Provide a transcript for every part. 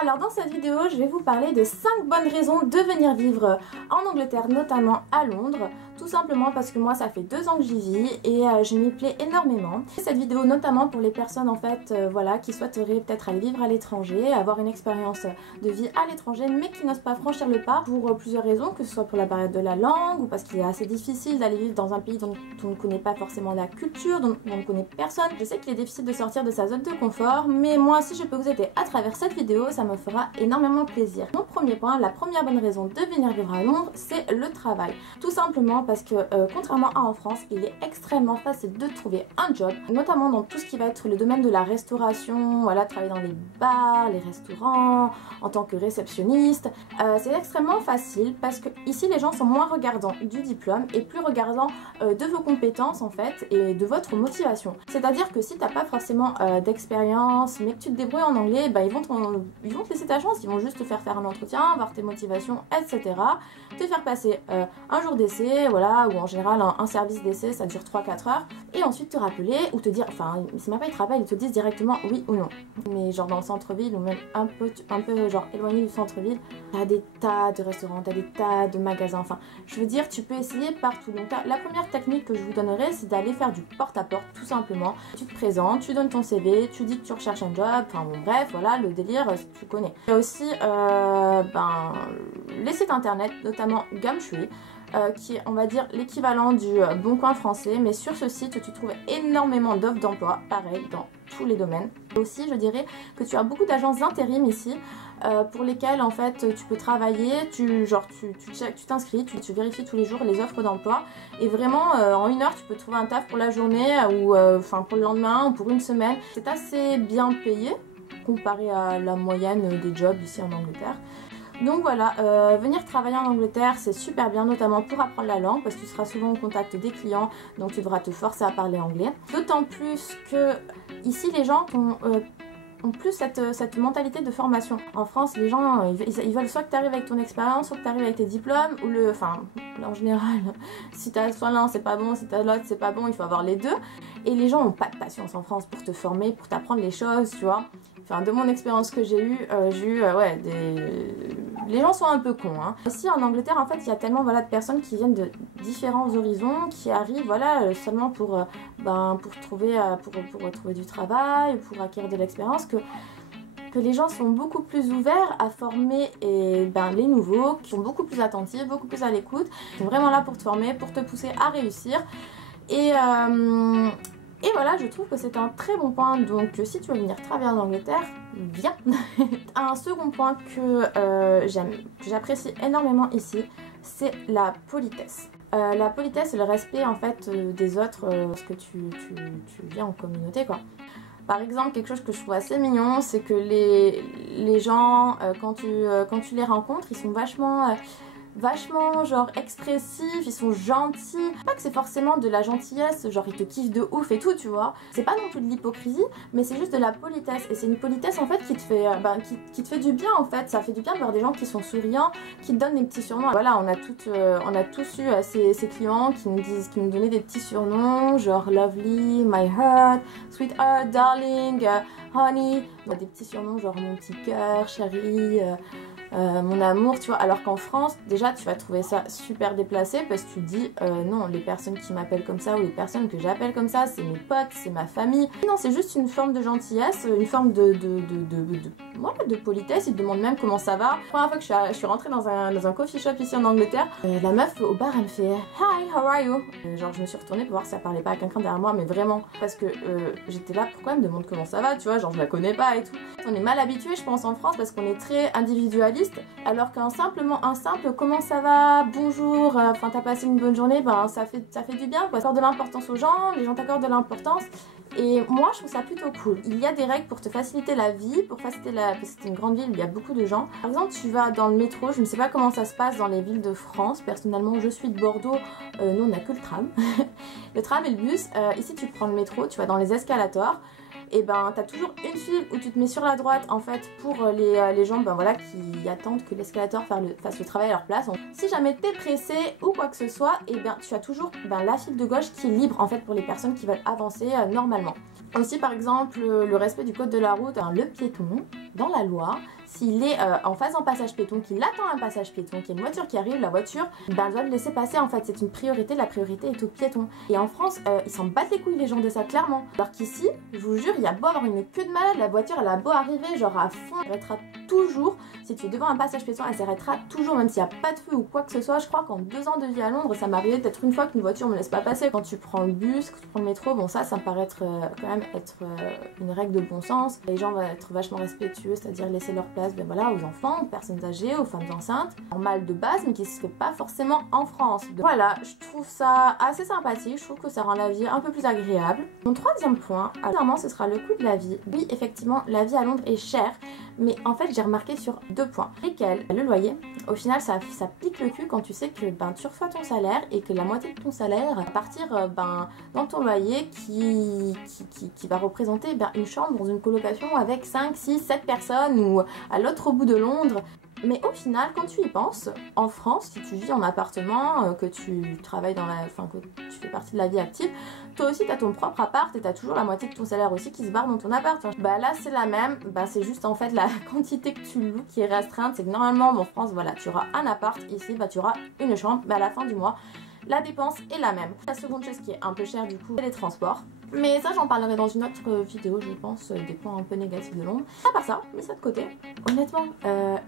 Alors dans cette vidéo, je vais vous parler de 5 bonnes raisons de venir vivre en Angleterre, notamment à Londres. Tout simplement parce que moi ça fait 2 ans que j'y vis et je m'y plais énormément. Cette vidéo notamment pour les personnes en fait voilà, qui souhaiteraient peut-être aller vivre à l'étranger, avoir une expérience de vie à l'étranger mais qui n'osent pas franchir le pas pour plusieurs raisons, que ce soit pour la barrière de la langue ou parce qu'il est assez difficile d'aller vivre dans un pays dont on ne connaît pas forcément la culture, dont on ne connaît personne. Je sais qu'il est difficile de sortir de sa zone de confort, mais moi si je peux vous aider à travers cette vidéo, ça me fera énormément plaisir. Mon premier point, la première bonne raison de venir vivre à Londres, c'est le travail. Tout simplement parce que contrairement à en France, il est extrêmement facile de trouver un job, notamment dans tout ce qui va être le domaine de la restauration, voilà, travailler dans les bars, les restaurants, en tant que réceptionniste. C'est extrêmement facile parce que ici les gens sont moins regardants du diplôme et plus regardants de vos compétences en fait et de votre motivation. C'est-à-dire que si t'as pas forcément d'expérience mais que tu te débrouilles en anglais, bah, ils vont te laisser ta chance, ils vont juste te faire un entretien, voir tes motivations, etc. Te faire passer un jour d'essai, voilà, ou en général un service d'essai ça dure 3-4 heures, et ensuite te rappeler ou te dire, enfin c'est même pas ils te rappellent, ils te disent directement oui ou non. Mais genre dans le centre-ville ou même un peu genre éloigné du centre-ville, t'as des tas de restaurants, t'as des tas de magasins, enfin je veux dire tu peux essayer partout. Donc la première technique que je vous donnerai, c'est d'aller faire du porte-à-porte tout simplement. Tu te présentes, tu donnes ton CV, tu dis que tu recherches un job, enfin bon bref voilà le délire tu connais. Il y a aussi les sites internet, notamment Gumtree, qui est on va dire l'équivalent du Bon Coin français, mais sur ce site tu trouves énormément d'offres d'emploi, pareil dans tous les domaines. Aussi je dirais que tu as beaucoup d'agences d'intérim ici pour lesquelles en fait tu peux travailler, tu t'inscris, tu vérifies tous les jours les offres d'emploi et vraiment en 1 heure tu peux trouver un taf pour la journée ou pour le lendemain ou pour une semaine. C'est assez bien payé comparé à la moyenne des jobs ici en Angleterre. Donc voilà, venir travailler en Angleterre c'est super bien, notamment pour apprendre la langue parce que tu seras souvent au contact des clients, donc tu devras te forcer à parler anglais. D'autant plus que ici les gens ont plus cette mentalité de formation. En France, les gens ils veulent soit que tu arrives avec ton expérience, soit que tu arrives avec tes diplômes, ou en général, si tu as soit l'un c'est pas bon, si tu as l'autre c'est pas bon, il faut avoir les deux. Et les gens n'ont pas de patience en France pour te former, pour t'apprendre les choses, tu vois. Enfin, de mon expérience que j'ai eue, les gens sont un peu cons. Hein. Aussi en Angleterre, en fait, il y a tellement voilà, de personnes qui viennent de différents horizons, qui arrivent voilà, seulement pour trouver du travail, pour acquérir de l'expérience, que les gens sont beaucoup plus ouverts à former les nouveaux, qui sont beaucoup plus attentifs, beaucoup plus à l'écoute, qui sont vraiment là pour te former, pour te pousser à réussir. Et voilà, je trouve que c'est un très bon point, donc si tu veux venir travailler en Angleterre, viens. Un second point que j'apprécie énormément ici, c'est la politesse. La politesse et le respect en fait des autres lorsque tu viens en communauté quoi. Par exemple, quelque chose que je trouve assez mignon, c'est que les gens, quand tu les rencontres, ils sont vachement genre expressifs, ils sont gentils. Pas que c'est forcément de la gentillesse, genre ils te kiffent de ouf et tout, tu vois. C'est pas non plus de l'hypocrisie, mais c'est juste de la politesse. Et c'est une politesse en fait qui te fait du bien en fait. Ça fait du bien de voir des gens qui sont souriants, qui te donnent des petits surnoms. Voilà, on a tous eu ces clients qui nous donnaient des petits surnoms, genre Lovely, My Heart, Sweetheart, Darling, Honey. On a des petits surnoms genre Mon petit cœur, Chérie. Mon amour, tu vois, alors qu'en France déjà tu vas trouver ça super déplacé parce que tu te dis non, les personnes qui m'appellent comme ça ou les personnes que j'appelle comme ça c'est mes potes, c'est ma famille. Non, c'est juste une forme de gentillesse, une forme de politesse. Ils te demandent même comment ça va. La première fois que je suis rentrée dans un coffee shop ici en Angleterre, la meuf au bar elle me fait Hi, how are you? Genre je me suis retournée pour voir si elle parlait pas à quelqu'un derrière moi, mais vraiment parce que j'étais là, pourquoi elle me demande comment ça va, tu vois, genre je la connais pas et tout. On est mal habitué je pense en France parce qu'on est très individualiste. Alors qu'un simple comment ça va, bonjour, enfin t'as passé une bonne journée, ben ça fait du bien quoi. T'accordes de l'importance aux gens, les gens t'accordent de l'importance. Et moi je trouve ça plutôt cool. Il y a des règles pour te faciliter la vie, parce que c'est une grande ville où il y a beaucoup de gens. Par exemple tu vas dans le métro, je ne sais pas comment ça se passe dans les villes de France. Personnellement je suis de Bordeaux, nous on n'a que le tram. Le tram et le bus, ici tu prends le métro, tu vas dans les escalators. Et ben t'as toujours une file où tu te mets sur la droite en fait pour les gens qui attendent que l'escalator fasse le travail à leur place. Donc, si jamais t'es pressé ou quoi que ce soit, et ben tu as toujours la file de gauche qui est libre en fait pour les personnes qui veulent avancer normalement. Aussi par exemple le respect du code de la route, le piéton, dans la loi, s'il est en face d'un passage piéton, qu'il attend un passage piéton, qu'il y a une voiture qui arrive, la voiture, ben, doit le laisser passer en fait. C'est une priorité, la priorité est au piéton. Et en France, ils s'en battent les couilles les gens de ça, clairement. Alors qu'ici, je vous jure, il y a beau avoir une queue de malade, la voiture elle a beau arriver genre à fond, elle s'arrêtera toujours. Si tu es devant un passage piéton, elle s'arrêtera toujours, même s'il n'y a pas de feu ou quoi que ce soit. Je crois qu'en 2 ans de vie à Londres, ça m'est arrivé peut-être une fois qu'une voiture me laisse pas passer. Quand tu prends le bus, quand tu prends le métro, bon ça me paraît être, quand même être une règle de bon sens. Les gens vont être vachement respectueux, c'est-à-dire laisser leur place ben voilà, aux enfants, aux personnes âgées, aux femmes enceintes. Normal de base, mais qui se fait pas forcément en France. Donc, voilà, je trouve ça assez sympathique, je trouve que ça rend la vie un peu plus agréable. Mon troisième point, clairement, ce sera le coût de la vie. Oui, effectivement, la vie à Londres est chère, mais en fait, j'ai remarqué sur 2 points. Lesquels, le loyer, au final, ça pique le cul quand tu sais que ben, tu reçois ton salaire et que la moitié de ton salaire va partir ben, dans ton loyer qui va représenter ben, une chambre dans une colocation avec 5, 6, 7 personnes ou à l'autre bout de Londres. Mais au final, quand tu y penses, en France, si tu vis en appartement, que tu travailles dans la... Enfin, que tu fais partie de la vie active, toi aussi, tu as ton propre appart et tu as toujours la moitié de ton salaire aussi qui se barre dans ton appart. Bah là, c'est la même. Bah c'est juste en fait la quantité que tu loues qui est restreinte. C'est que normalement, en France, voilà, tu auras un appart. Ici, bah tu auras une chambre. Bah à la fin du mois, la dépense est la même. La seconde chose qui est un peu chère du coup, c'est les transports. Mais ça, j'en parlerai dans une autre vidéo, je pense, des points un peu négatifs de Londres. À part ça, mets ça de côté. Honnêtement,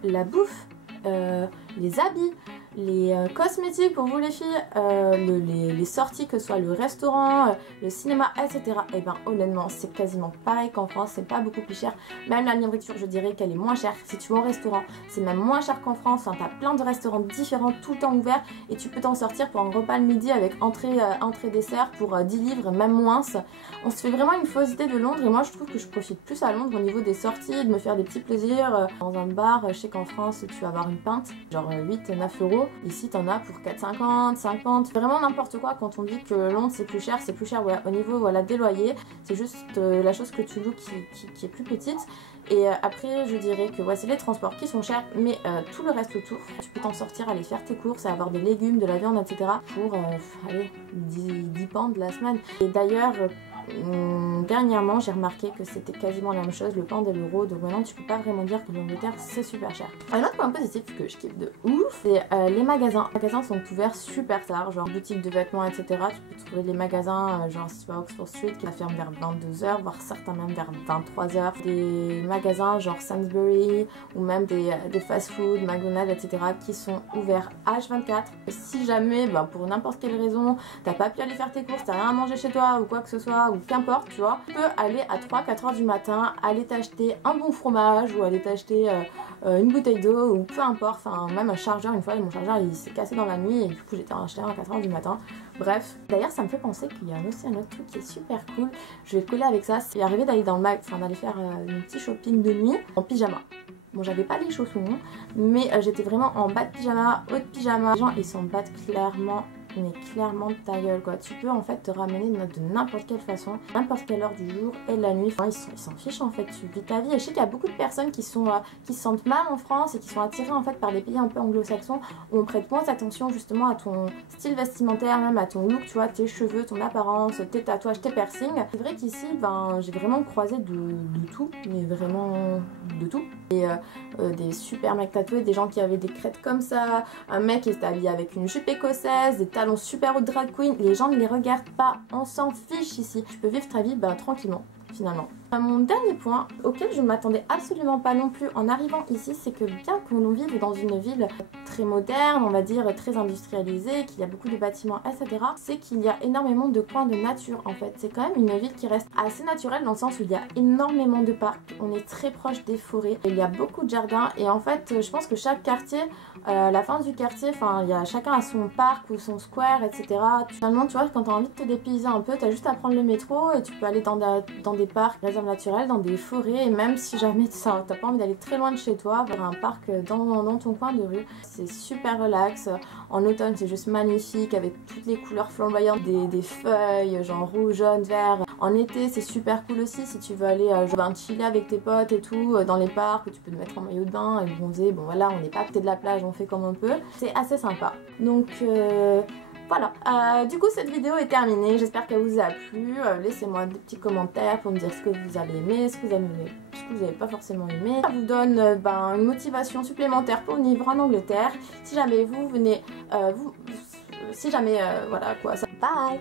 la bouffe, les habits, les cosmétiques pour vous les filles, les sorties, que ce soit le restaurant, le cinéma, etc. Et ben honnêtement, c'est quasiment pareil qu'en France, c'est pas beaucoup plus cher. Même la nourriture, je dirais qu'elle est moins chère. Si tu vas au restaurant, c'est même moins cher qu'en France. Enfin, t'as plein de restaurants différents tout le temps ouverts et tu peux t'en sortir pour un repas le midi avec entrée dessert pour 10 livres, même moins. On se fait vraiment une fausse idée de Londres et moi je trouve que je profite plus à Londres au niveau des sorties, de me faire des petits plaisirs dans un bar. Je sais qu'en France, tu vas avoir une pinte, genre 8-9 euros. Ici, t'en as pour 4,50, 50, vraiment n'importe quoi. Quand on dit que Londres c'est plus cher, ouais, au niveau voilà, des loyers, c'est juste la chose que tu loues qui est plus petite. Et après, je dirais que ouais, c'est les transports qui sont chers, mais tout le reste autour, tu peux t'en sortir, aller faire tes courses, avoir des légumes, de la viande, etc. pour allez, 10 pounds de la semaine. Et d'ailleurs, dernièrement, j'ai remarqué que c'était quasiment la même chose, le pound et l'euro, donc maintenant tu peux pas vraiment dire que l'Angleterre c'est super cher. Un autre point positif que je kiffe de ouf, c'est les magasins. Les magasins sont ouverts super tard, genre boutiques de vêtements, etc. Tu peux trouver les magasins, genre si tu vas à Oxford Street, qui va fermer vers 22h, voire certains même vers 23h. Des magasins genre Sainsbury ou même des fast-food, McDonald's, etc. qui sont ouverts H24. Si jamais, bah, pour n'importe quelle raison, t'as pas pu aller faire tes courses, t'as rien à manger chez toi ou quoi que ce soit, ou qu'importe, tu vois, tu peux aller à 3-4 heures du matin, aller t'acheter un bon fromage ou aller t'acheter une bouteille d'eau ou peu importe, enfin même un chargeur. Une fois mon chargeur il s'est cassé dans la nuit et du coup j'étais en acheter un à 4 heures du matin. Bref, d'ailleurs ça me fait penser qu'il y a aussi un autre truc qui est super cool, je vais te coller avec ça, c'est arrivé d'aller dans le mag, enfin d'aller faire un petit shopping de nuit en pyjama. Bon, j'avais pas les chaussons, mais j'étais vraiment en bas de pyjama, haut de pyjama. Les gens ils s'en battent clairement, mais clairement de ta gueule quoi. Tu peux en fait te ramener de n'importe quelle façon, n'importe quelle heure du jour et de la nuit. Enfin, ils s'en fichent en fait, tu vis ta vie. Et je sais qu'il y a beaucoup de personnes qui se sentent mal en France et qui sont attirées en fait par les pays un peu anglo-saxons où on prête moins attention justement à ton style vestimentaire, même à ton look, tu vois, tes cheveux, ton apparence, tes tatouages, tes piercings. C'est vrai qu'ici, ben, j'ai vraiment croisé de tout, mais vraiment de tout. Et des super mecs tatoués, des gens qui avaient des crêtes comme ça, un mec qui était habillé avec une jupe écossaise, des talons super haut de drag queen. Les gens ne les regardent pas, on s'en fiche ici. Tu peux vivre ta vie tranquillement finalement. Mon dernier point, auquel je ne m'attendais absolument pas non plus en arrivant ici, c'est que bien que l'on vive dans une ville très moderne, on va dire très industrialisée, qu'il y a beaucoup de bâtiments, etc., c'est qu'il y a énormément de coins de nature en fait. C'est quand même une ville qui reste assez naturelle dans le sens où il y a énormément de parcs, on est très proche des forêts, il y a beaucoup de jardins et en fait je pense que chaque quartier, la fin du quartier, enfin il y a chacun a son parc ou son square, etc. Finalement tu vois, quand tu as envie de te dépayser un peu, tu as juste à prendre le métro et tu peux aller dans des parcs naturel, dans des forêts, et même si jamais t'as pas envie d'aller très loin de chez toi, avoir un parc dans ton coin de rue, c'est super relax. En automne c'est juste magnifique avec toutes les couleurs flamboyantes des feuilles, genre rouge, jaune, vert. En été c'est super cool aussi si tu veux aller chiller avec tes potes et tout dans les parcs où tu peux te mettre en maillot de bain et bronzer. Bon voilà, on n'est pas à côté de la plage, on fait comme on peut, c'est assez sympa. Donc Voilà, du coup cette vidéo est terminée, j'espère qu'elle vous a plu. Laissez-moi des petits commentaires pour me dire ce que vous avez aimé, ce que vous n'avez pas forcément aimé. Ça vous donne une motivation supplémentaire pour vivre en Angleterre. Si jamais vous venez, si jamais, voilà quoi. Bye!